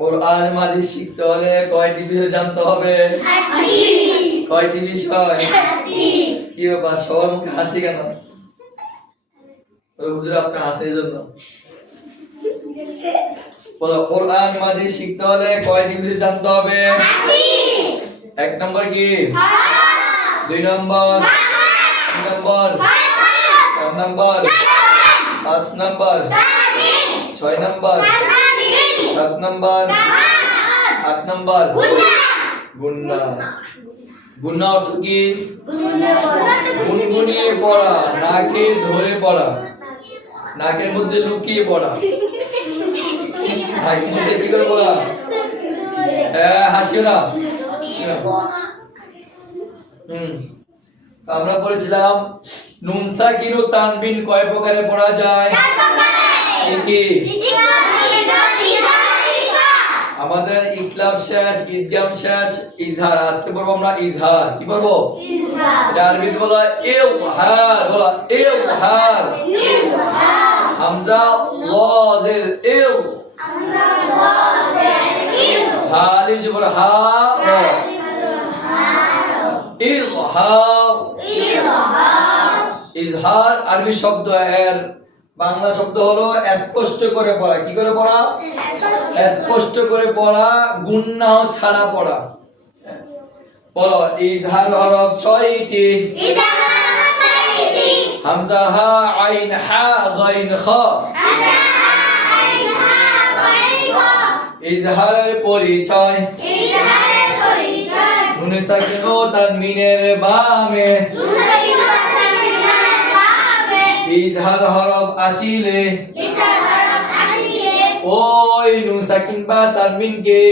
কোরআন মাজিদ শিখতে হলে কয়টি বিষয় জানতে হবে? কয়টি বিষয়? কি ব্যাপার, সবার মুখে হাসি কেন? হুজুর আপনি হাসির জন্য বলো, কোরআন মাজিদ শিখতে হলে কয়টি বিষয় জানতে হবে? এক নম্বর কি? দুই নম্বর, তিন নম্বর, চার নম্বর, পাঁচ নম্বর, ছয় নম্বর, সাত নম্বর, আট নম্বর। গুন্না। গুন্না অর্থ কি? গুনগুনিয়ে পড়া, নাকে ধরে পড়া, নাকের মধ্যে লুকিয়ে পড়া। নাকের মধ্যে কি করে পড়া? হাসিও না। আমরা পড়েছিলাম নুন সাকিন ও তানবিন কয় প্রকারে পড়া যায়? কি? আমাদের ইকলাব শেষ, ইদগাম শেষ, ইজহার। আজকে পড়বো আমরা ইজহার। কি পড়বো? এটা আরবিতে বলা ইজহার। বলা ইজহার। হামজা ওয়াজের ইল, হা আলিফ জবর হা, র ইজহার। ইজহার আরবি শব্দ, এর বাংলা শব্দ হলো স্পষ্ট করে পড়া। কি করে পড়া? স্পষ্ট করে পড়া, গুন্না ছাড়া পড়া। বলো, ইজহার হরফ 6টি। হামজা হা আইন হা গাইন খ। ইজহারের পরিচয় নুন সাকিন ও তানবিনের বামে। ইজহার হরফ আসিলে ওই নুন সাকিন বা তানবিন কে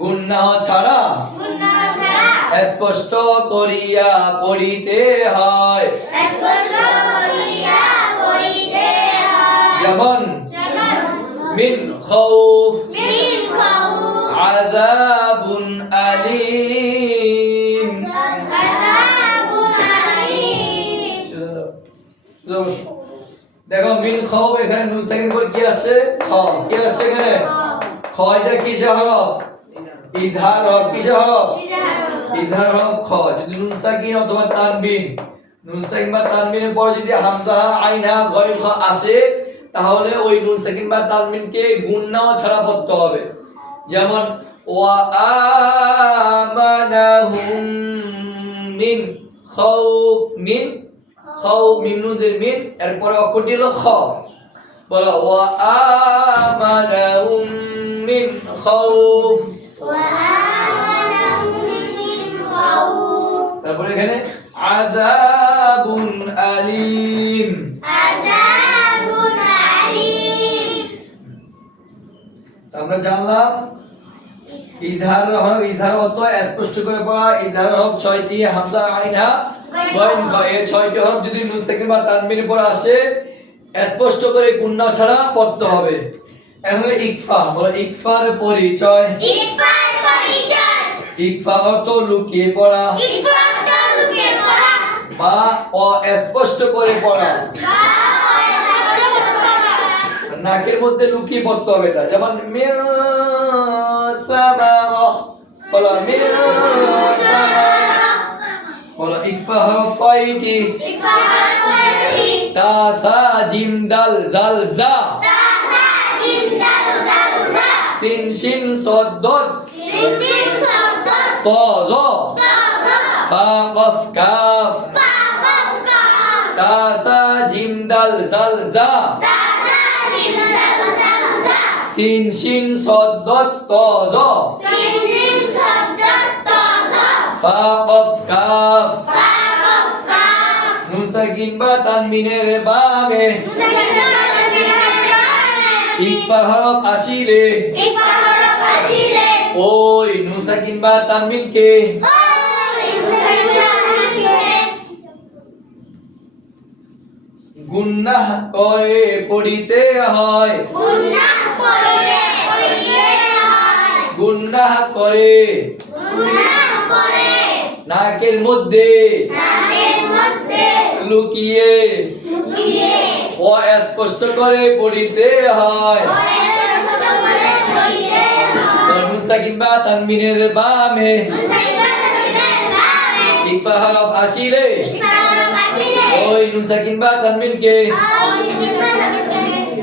গুন্না ছাড়া স্পষ্ট করিয়া পড়িতে হয়। যেমন মিন খাউফ, আযাবুন আলীম। দেখো মিন খাউফ, এখানে নুন সাকিন পর কি আসছে? খ। কি আসছে এখানে? খ। এটা কিসের হরফ? ইজহার হরফ। কিসের হরফ? ইজহার হরফ খ। যদি নুন সাকিন অথবা তানবিন, নুন সাকিন বা তানবিনের পরে যদি হামজা আইন হা গইন খ আসে, তাহলে ওই নুন সাকিন বা তানবিনকে গুন্নাও ছাড়া পড়তে হবে। যেমন ওয়া আমানাহুম মিন খাউফ। মিন খাউফ, মিম নুন জের মিন, এরপরে অক্ষরটি হলো খ। বলো, ওয়া আমানাহুম মিন খাউফ। তারপরে এখানে আযাবুন আলীম। আমরা জানলাম ইজহার হরফ, ইজহার অর্থ স্পষ্ট করে পড়া। ইজহার হরফ 6টি। হামজা আইন হা গইন খ, এই 6টি হরফ যদি নুন সাকিন বা তানবিনের পরে আসে, স্পষ্ট করে গুন্না ছাড়া পড়তে হবে। এখন হলো ইকফা। বলো, ইকফার পরিচয়। ইকফা অর্থ লুকিয়ে পড়া বা অস্পষ্ট করে পড়া, নাকের মধ্যে লুকিয়ে পড়তে হবে এটা। যেমন মিন সামারাহ। বলো, মিন সামারাহ। বলো, ইকফা হরফ কয়টি? তা সা জিম দাল জাল জা। সিন শিন সদ দদ। ত জ। ফা কফ কাফ। তা সা জিম দাল জাল জা। সিন শিন সদ দদ ত জ। ফা কফ কাফ। নুন সাকিন বা তানবিনের বামে। ইকফা হরফ আসিলে ওই নুন সাকিন বা তানবিনকে গুন্নাহ করে পড়িতে হয়। গুন্নাহ করে নাকের মধ্যে লুকিয়ে স্পষ্ট করে পড়িতে হয় নুন সাকিন বা তানবিনের বামে ইকফা হরফ আসিলে ওই নুন সাকিন বা তানবিনকে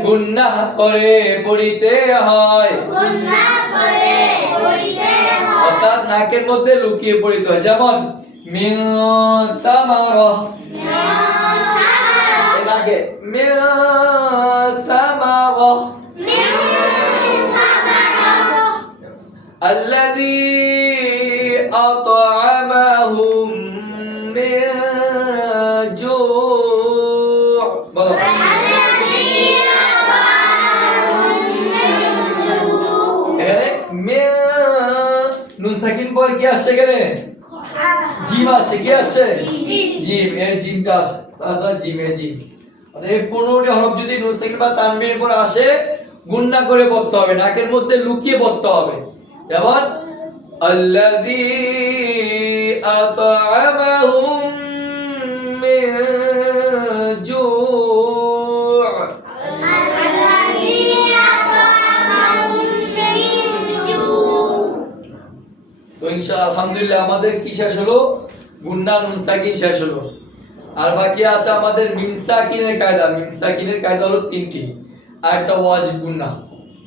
গুন্নাহ করে পড়িতে হয় অর্থাৎ নাকের মধ্যে লুকিয়ে পড়িতে হয় যেমন মিন সামারাহ এর আগে মিন সামারাহ الذي أطعمهم من جوع নুন সাকিন পর কি আসছে এখানে জিম আসছে কি আসছে জিম এই জিমটা আসে তাছাড়া জিম এই জিম অর্থাৎ এই 15টি হরফ যদি নুন সাকিন বা তানবিনের পর আসে গুণনা করে পড়তে হবে নাকের মধ্যে লুকিয়ে পড়তে হবে যেমন আল্লাযী আত'আমাহুম মিন জু' তো ইনশাআল্লাহ আলহামদুলিল্লাহ আমাদের কি শেষ হলো গুন্না নুন সাকিন শেষ হলো আর বাকি আছে আমাদের মিম সাকিনের কায়দা হলো 3টি আর একটা ওয়াজিব গুন্না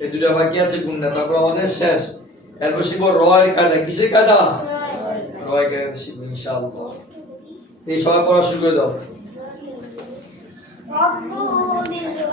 এই দুটো বাকি আছে গুন্না তারপর আমাদের শেষ এরপর শিখব রয়ের কায়দা কিসের কায়দা রয়ের কায়দা শিখব ইনশাআল্লাহ এই সবাই পড়া শুরু করে দাও